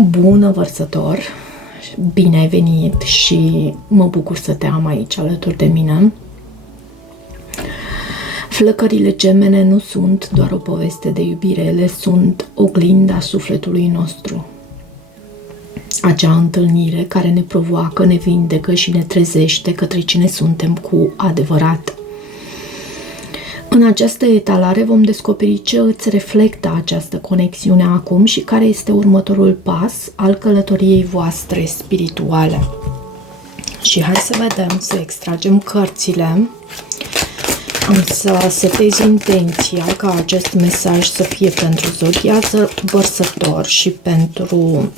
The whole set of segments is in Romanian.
Bună, vărsător! Bine ai venit și mă bucur să te am aici alături de mine. Flăcările gemene nu sunt doar o poveste de iubire, ele sunt oglinda sufletului nostru. Acea întâlnire care ne provoacă, ne vindecă și ne trezește către cine suntem cu adevărat. În această etalare vom descoperi ce îți reflectă această conexiune acum și care este următorul pas al călătoriei voastre spirituale. Și hai să vedem, să extragem cărțile. Am să setez intenția ca acest mesaj să fie pentru zodia Vărsător și pentru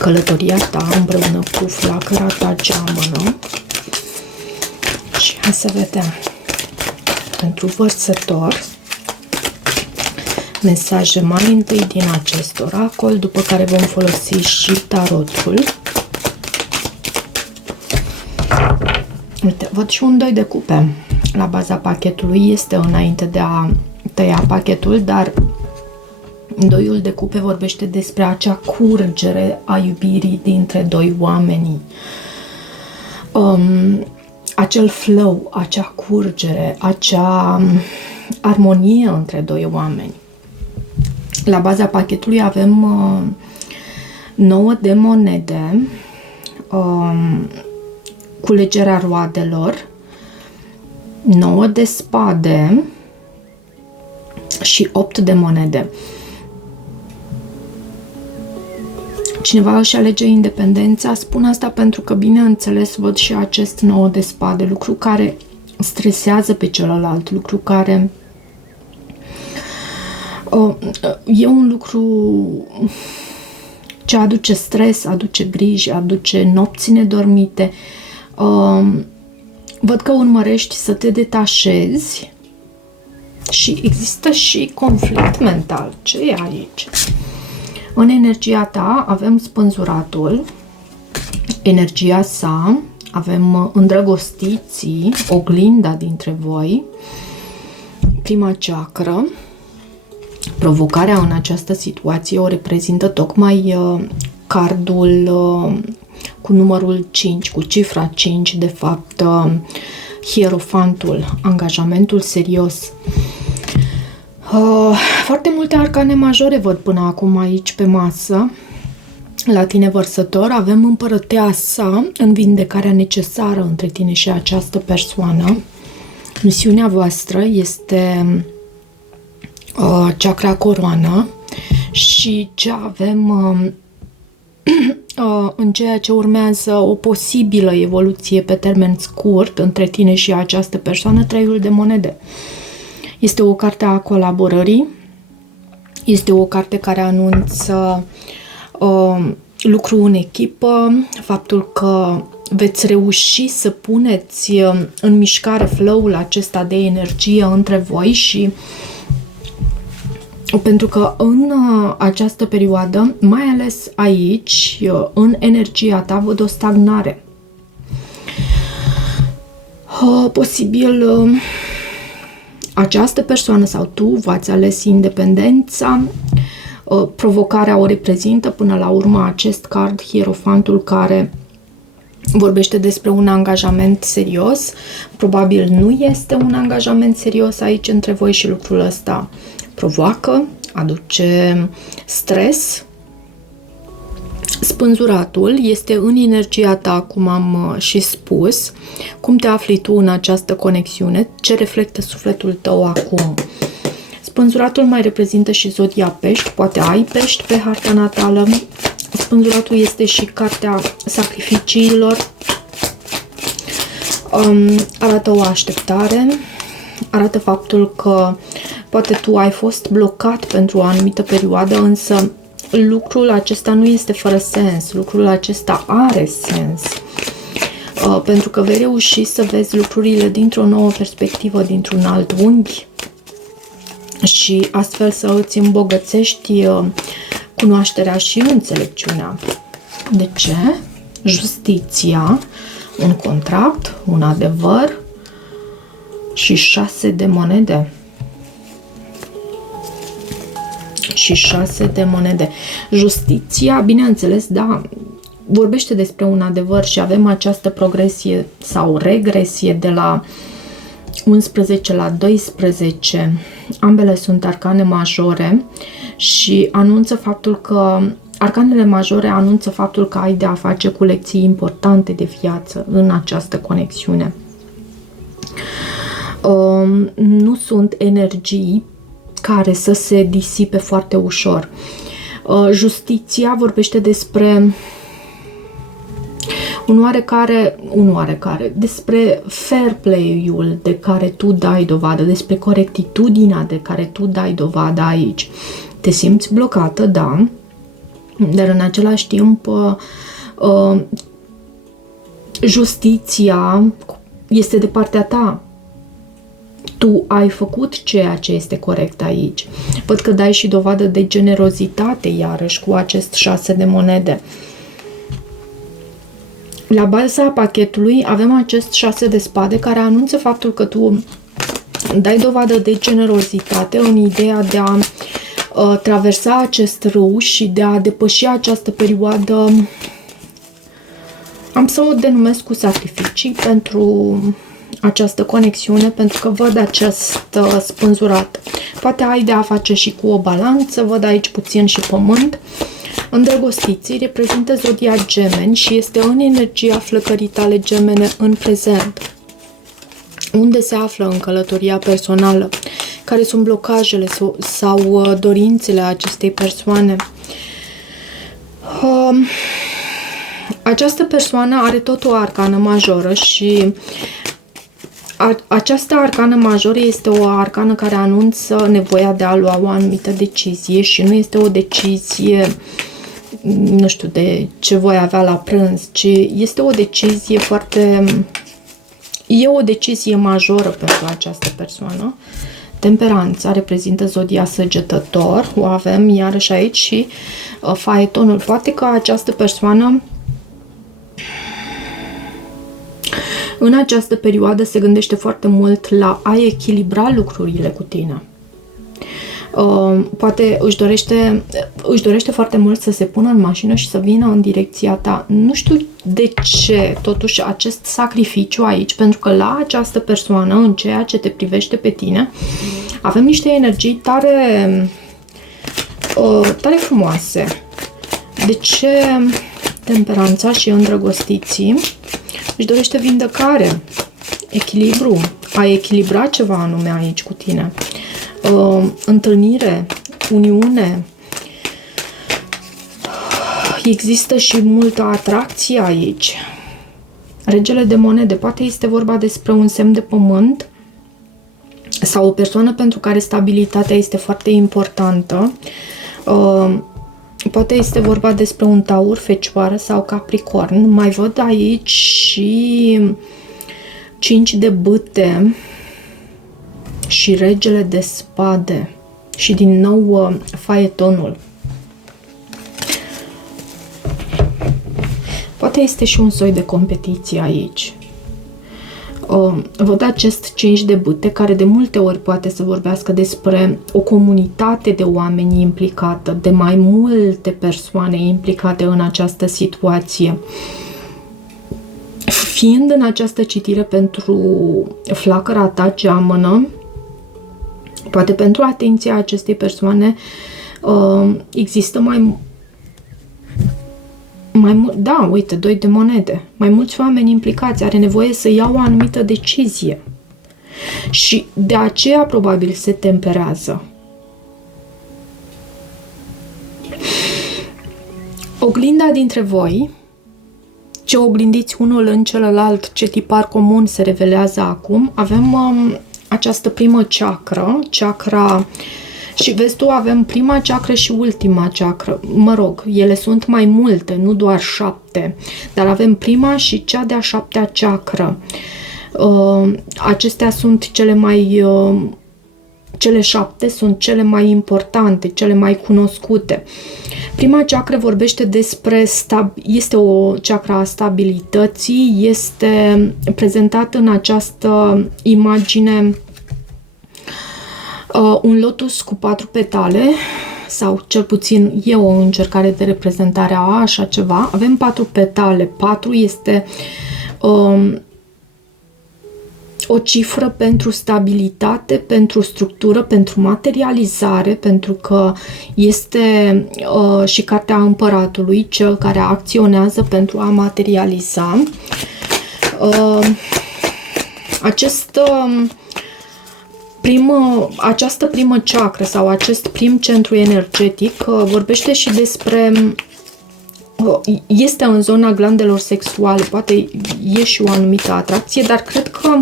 călătoria ta împreună cu flacăra ta geamănă. Și hai să vedem. Pentru Vărsător, mesaje mai întâi din acest oracol, după care vom folosi și tarotul. Uite, văd și un 2 de cupe la baza pachetului, este înainte de a tăia pachetul, dar 2-ul de cupe vorbește despre acea curgere a iubirii dintre doi oameni. Acel flow, acea curgere, acea armonie între doi oameni. La baza pachetului avem 9 de monede, culegerea roadelor, 9 de spade și 8 de monede. Cineva își alege independența, spun asta pentru că, bineînțeles, văd și acest 9 de spade, lucru care stresează pe celălalt, lucru care e un lucru ce aduce stres, aduce griji, aduce nopți nedormite. Văd că urmărești să te detașezi și există și conflict mental. Ce e aici? În energia ta avem spânzuratul, energia sa, avem îndrăgostiții, oglinda dintre voi, prima chakră. Provocarea în această situație o reprezintă tocmai cardul cu numărul 5, cu cifra 5, de fapt hierofantul, angajamentul serios. Foarte multe arcane majore văd până acum aici pe masă. La tine, Vărsător, avem împărăteasa în vindecarea necesară între tine și această persoană. Misiunea voastră este chakra coroană și ce avem în ceea ce urmează o posibilă evoluție pe termen scurt între tine și această persoană, 3-ul de monede. Este o carte a colaborării, este o carte care anunță lucru în echipă, faptul că veți reuși să puneți în mișcare flow-ul acesta de energie între voi și pentru că în această perioadă, mai ales aici, în energia ta, văd o stagnare. Posibil această persoană sau tu v-ați ales independența, provocarea o reprezintă până la urmă acest card, hierofantul, care vorbește despre un angajament serios. Probabil nu este un angajament serios aici între voi și lucrul ăsta provoacă, aduce stres. Spânzuratul este în energia ta, cum am și spus. Cum te afli tu în această conexiune? Ce reflectă sufletul tău acum? Spânzuratul mai reprezintă și zodia Pești. Poate ai Pești pe harta natală. Spânzuratul este și cartea sacrificiilor. Arată o așteptare. Arată faptul că poate tu ai fost blocat pentru o anumită perioadă, însă lucrul acesta nu este fără sens. Lucrul acesta are sens. Pentru că vei reuși să vezi lucrurile dintr-o nouă perspectivă, dintr-un alt unghi și astfel să îți îmbogățești cunoașterea și înțelepciunea. De ce? Justiția, un contract, un adevăr și 6 de monede. și 6 de monede. Justiția, bineînțeles, da, vorbește despre un adevăr și avem această progresie sau regresie de la 11 la 12. Ambele sunt arcane majore și anunță faptul că arcanele majore anunță faptul că ai de a face cu lecții importante de viață în această conexiune. Nu sunt energii care să se disipe foarte ușor. Justiția vorbește despre un oarecare, despre fair play-ul de care tu dai dovadă, despre corectitudinea de care tu dai dovadă aici. Te simți blocată, da, dar în același timp justiția este de partea ta. Tu ai făcut ceea ce este corect aici. Văd că dai și dovadă de generozitate, iarăși, cu acest 6 de monede. La baza pachetului avem acest 6 de spade care anunță faptul că tu dai dovadă de generozitate în ideea de a traversa acest râu și de a depăși această perioadă, am să o denumesc cu sacrificii pentru această conexiune, pentru că văd acest spânzurat. Poate ai de a face și cu o balanță, văd aici puțin și pământ. Îndrăgostiții reprezintă zodia Gemeni și este în energia flăcării tale Gemene în prezent. Unde se află în călătoria personală? Care sunt blocajele sau dorințele acestei persoane? Această persoană are tot o arcană majoră și această arcană majoră este o arcană care anunță nevoia de a lua o anumită decizie și nu este o decizie, nu știu, de ce voi avea la prânz, ci este o decizie e o decizie majoră pentru această persoană. Temperanța reprezintă zodia Săgetător, o avem iarăși aici și faetonul. Poate că această persoană în această perioadă se gândește foarte mult la a echilibra lucrurile cu tine. Poate își dorește foarte mult să se pună în mașină și să vină în direcția ta. Nu știu de ce, totuși, acest sacrificiu aici, pentru că la această persoană, în ceea ce te privește pe tine, avem niște energii tare frumoase. De ce temperanța și îndrăgostiții își dorește vindecare, echilibru, a echilibra ceva anume aici cu tine, întâlnire, uniune. Există și multă atracție aici. Regele de monede, poate este vorba despre un semn de pământ sau o persoană pentru care stabilitatea este foarte importantă. Poate este vorba despre un taur, fecioară sau capricorn. Mai văd aici și 5 de bâte și regele de spade și din nou faetonul. Poate este și un soi de competiție aici. Văd acest 5 de bâte care de multe ori poate să vorbească despre o comunitate de oameni implicată, de mai multe persoane implicate în această situație. Fiind în această citire pentru flacăra ta geamănă, poate pentru atenția acestei persoane există mai da, uite, 2 de monede. Mai mulți oameni implicați, are nevoie să ia o anumită decizie. Și de aceea probabil se temperează. Oglinda dintre voi, ce oglindiți unul în celălalt, ce tipar comun se revelează acum, avem această primă chakra. Și vezi tu, avem prima chakra și ultima chakra. Mă rog, ele sunt mai multe, nu doar 7. Dar avem prima și cea de-a 7-a chakra. Acestea sunt cele 7 sunt cele mai importante, cele mai cunoscute. Prima chakra vorbește despre este o chakra a stabilității, este prezentată în această imagine un lotus cu 4 petale sau cel puțin e o încercare de reprezentare a așa ceva. Avem 4 petale. 4 este o cifră pentru stabilitate, pentru structură, pentru materializare, pentru că este și cartea Împăratului, cel care acționează pentru a materializa. Această primă chakră sau acest prim centru energetic vorbește și despre, este în zona glandelor sexuale, poate e și o anumită atracție, dar cred că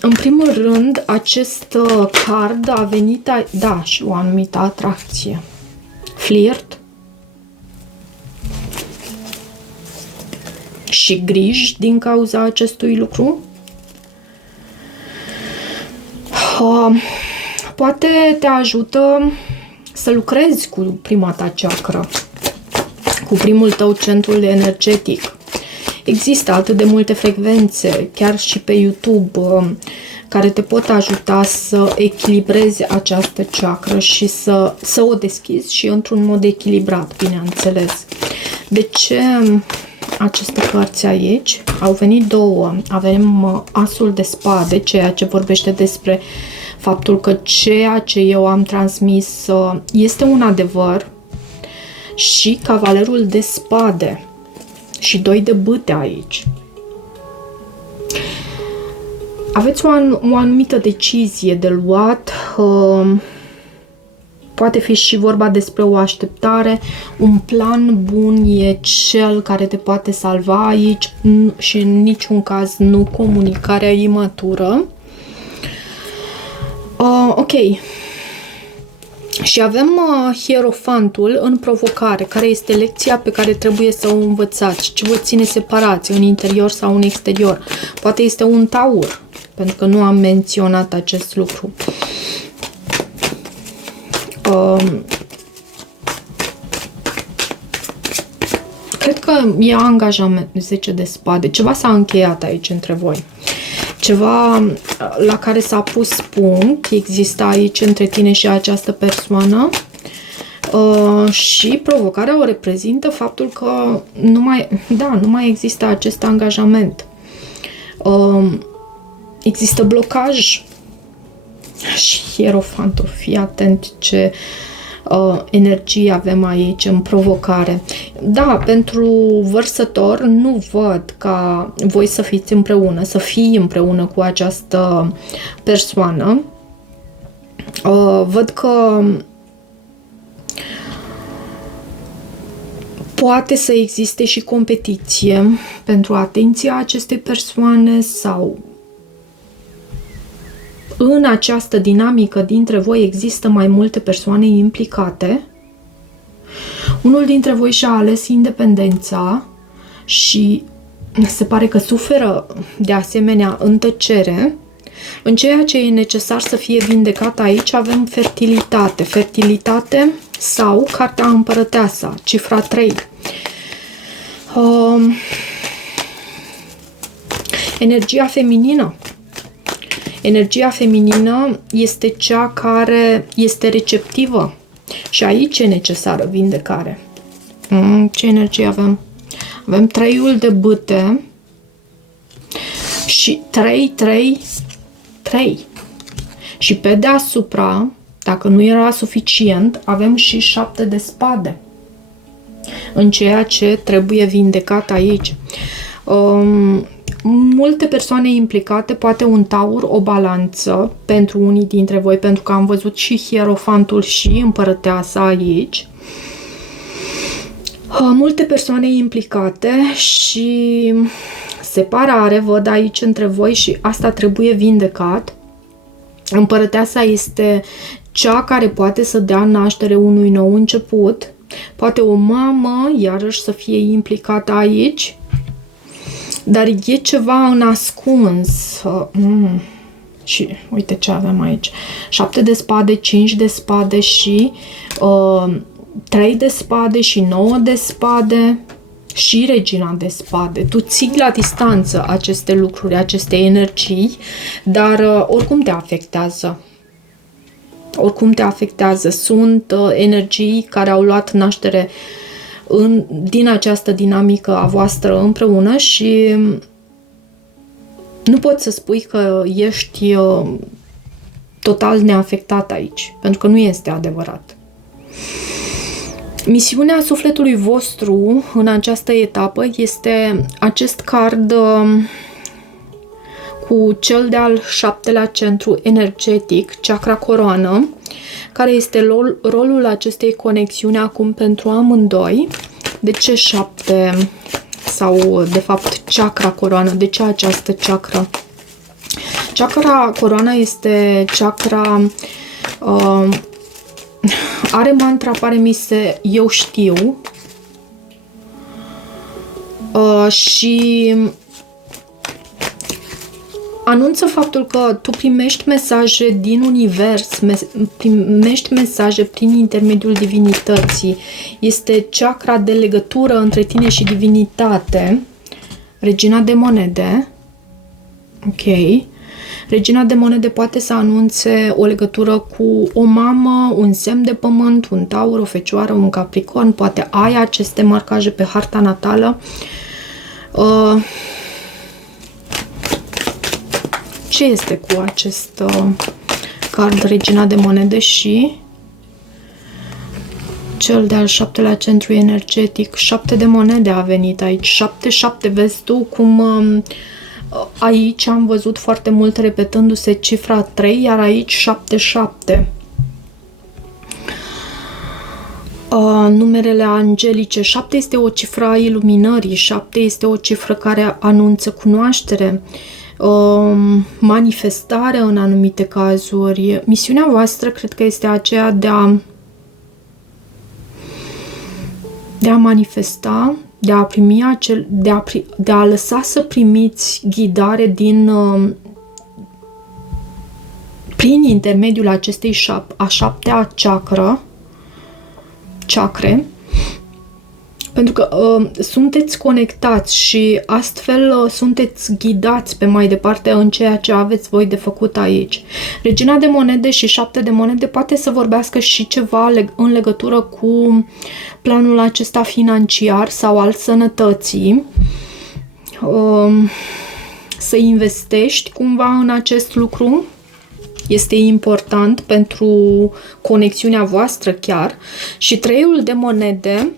în primul rând acest card a venit, da, și o anumită atracție. Flirt și griji din cauza acestui lucru. Poate te ajută să lucrezi cu prima ta chakră, cu primul tău centru energetic. Există atât de multe frecvențe, chiar și pe YouTube, care te pot ajuta să echilibrezi această chakră și să o deschizi și într-un mod echilibrat, bineînțeles. De ce aceste cărți aici? Au venit două. Avem Asul de Spade, ceea ce vorbește despre faptul că ceea ce eu am transmis este un adevăr, și Cavalerul de Spade și 2 de bâte aici. Aveți o anumită decizie de luat, poate fi și vorba despre o așteptare, un plan bun e cel care te poate salva aici și în niciun caz nu comunicarea imatură. Ok. Și avem Hierofantul în provocare, care este lecția pe care trebuie să o învățați, ce vă ține separați, în interior sau în exterior. Poate este un taur, pentru că nu am menționat acest lucru. Cred că e angajament, 10 de spade. Ceva s-a încheiat aici între voi. Ceva la care s-a pus punct, există aici între tine și această persoană, și provocarea o reprezintă faptul că nu mai există acest angajament. Există blocaj. Și Hierofantul, fii atent ce energie avem aici în provocare. Da, pentru vărsător nu văd ca voi să fiți împreună, să fii împreună cu această persoană. Văd că poate să existe și competiție pentru atenția acestei persoane sau în această dinamică dintre voi există mai multe persoane implicate. Unul dintre voi și-a ales independența și se pare că suferă de asemenea în tăcere. În ceea ce e necesar să fie vindecat aici avem fertilitate. Fertilitate sau cartea împărăteasa, cifra 3. Energia feminină. Energia feminină este cea care este receptivă și aici e necesară vindecare. Ce energie avem? Avem 3-ul de bâte și 3. Și pe deasupra, dacă nu era suficient, avem și 7 de spade. În ceea ce trebuie vindecat aici. Multe persoane implicate, poate un taur, o balanță pentru unii dintre voi, pentru că am văzut și Hierofantul și împărăteasa aici. Multe persoane implicate și separare văd aici între voi și asta trebuie vindecat. Împărăteasa este cea care poate să dea naștere unui nou început. Poate o mamă, iarăși, să fie implicată aici. Dar e ceva în ascuns. Și uite ce avem aici. 7 de spade, 5 de spade și 3 de spade și 9 de spade și regina de spade. Tu ții la distanță aceste lucruri, aceste energii, dar oricum te afectează. oricum te afectează. Sunt energii care au luat naștere din această dinamică a voastră împreună și nu poți să spui că ești total neafectat aici, pentru că nu este adevărat. Misiunea sufletului vostru în această etapă este acest card cu cel de-al 7-lea centru energetic, chakra coroană, care este rolul acestei conexiuni acum pentru amândoi. De ce 7 sau de fapt chakra coroană? De ce această chakra? Chakra coroana este chakra are mantra, pare mi se eu știu, și anunță faptul că tu primești mesaje din univers, primești mesaje prin intermediul divinității. Este chakra de legătură între tine și divinitate. Regina de monede. Ok. Regina de monede poate să anunțe o legătură cu o mamă, un semn de pământ, un taur, o fecioară, un capricorn. Poate ai aceste marcaje pe harta natală. Ce este cu acest card Regina de monede și cel de-al 7-lea centru energetic? 7 de monede a venit aici. 7-7, vezi tu cum aici am văzut foarte mult repetându-se cifra 3, iar aici 7-7. Numerele angelice. 7 este o cifră a iluminării. 7 este o cifră care anunță cunoaștere, manifestare în anumite cazuri. Misiunea voastră cred că este aceea de a manifesta, de a primi de a lăsa să primiți ghidare prin intermediul acestei a 7-a chakre, pentru că sunteți conectați și astfel sunteți ghidați pe mai departe în ceea ce aveți voi de făcut aici. Regina de monede și 7 de monede poate să vorbească și ceva în legătură cu planul acesta financiar sau al sănătății. Să investești cumva în acest lucru. Este important pentru conexiunea voastră chiar. Și 3-ul de monede.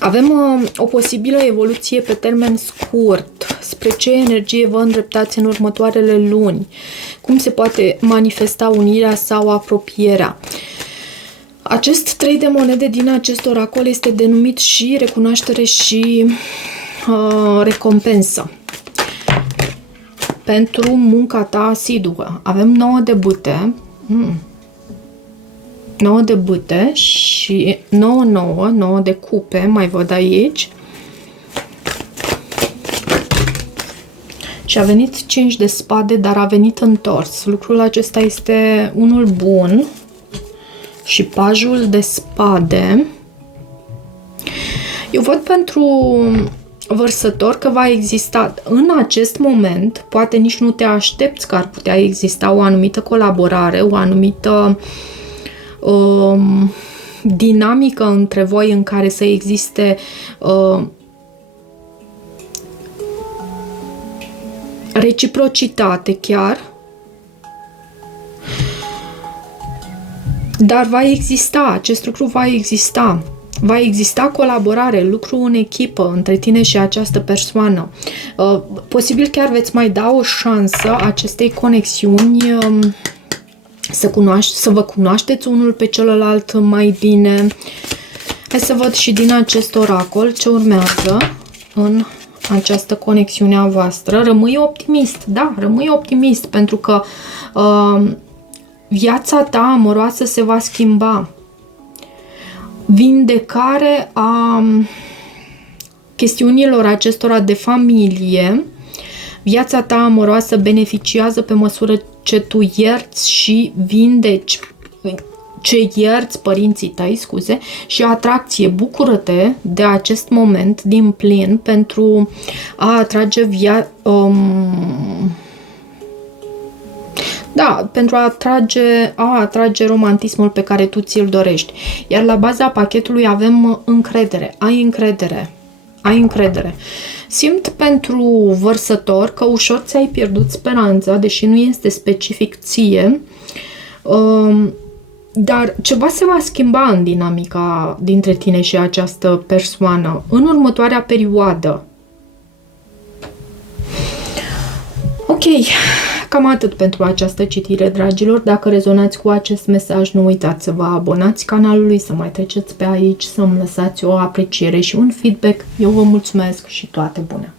Avem o posibilă evoluție pe termen scurt. Spre ce energie vă îndreptați în următoarele luni? Cum se poate manifesta unirea sau apropierea? Acest 3 de monede din acest oracol este denumit și recunoaștere și recompensă pentru munca ta asiduă. Avem 9 de bâte. 9 de bâte și 9 de cupe, mai văd aici. Și a venit 5 de spade, dar a venit întors. Lucrul acesta este unul bun. Și pajul de spade. Eu văd pentru vărsător că va exista în acest moment, poate nici nu te aștepți că ar putea exista o anumită colaborare, o anumită dinamică între voi în care să existe reciprocitate chiar, dar va exista, acest lucru va exista. Va exista colaborare, lucru în echipă între tine și această persoană. Posibil chiar veți mai da o șansă acestei conexiuni, să vă cunoașteți unul pe celălalt mai bine. Hai să văd și din acest oracol ce urmează în această conexiune a voastră. Rămâi optimist, da, rămâi optimist, pentru că viața ta amoroasă se va schimba. Vindecare a chestiunilor acestora de familie. Viața ta amoroasă beneficiază pe măsură ce tu ierți și vindeci, ce ierți părinții tăi, scuze, și atracție. Bucură-te de acest moment din plin pentru a atrage Da, pentru a atrage romantismul pe care tu ți-l dorești. Iar la baza pachetului avem încredere. Ai încredere. Ai încredere. Simt pentru vărsător că ușor ți-ai pierdut speranța, deși nu este specific ție, dar ceva se va schimba în dinamica dintre tine și această persoană în următoarea perioadă. Ok, cam atât pentru această citire, dragilor. Dacă rezonați cu acest mesaj, nu uitați să vă abonați canalului, să mai treceți pe aici, să-mi lăsați o apreciere și un feedback. Eu vă mulțumesc și toate bune!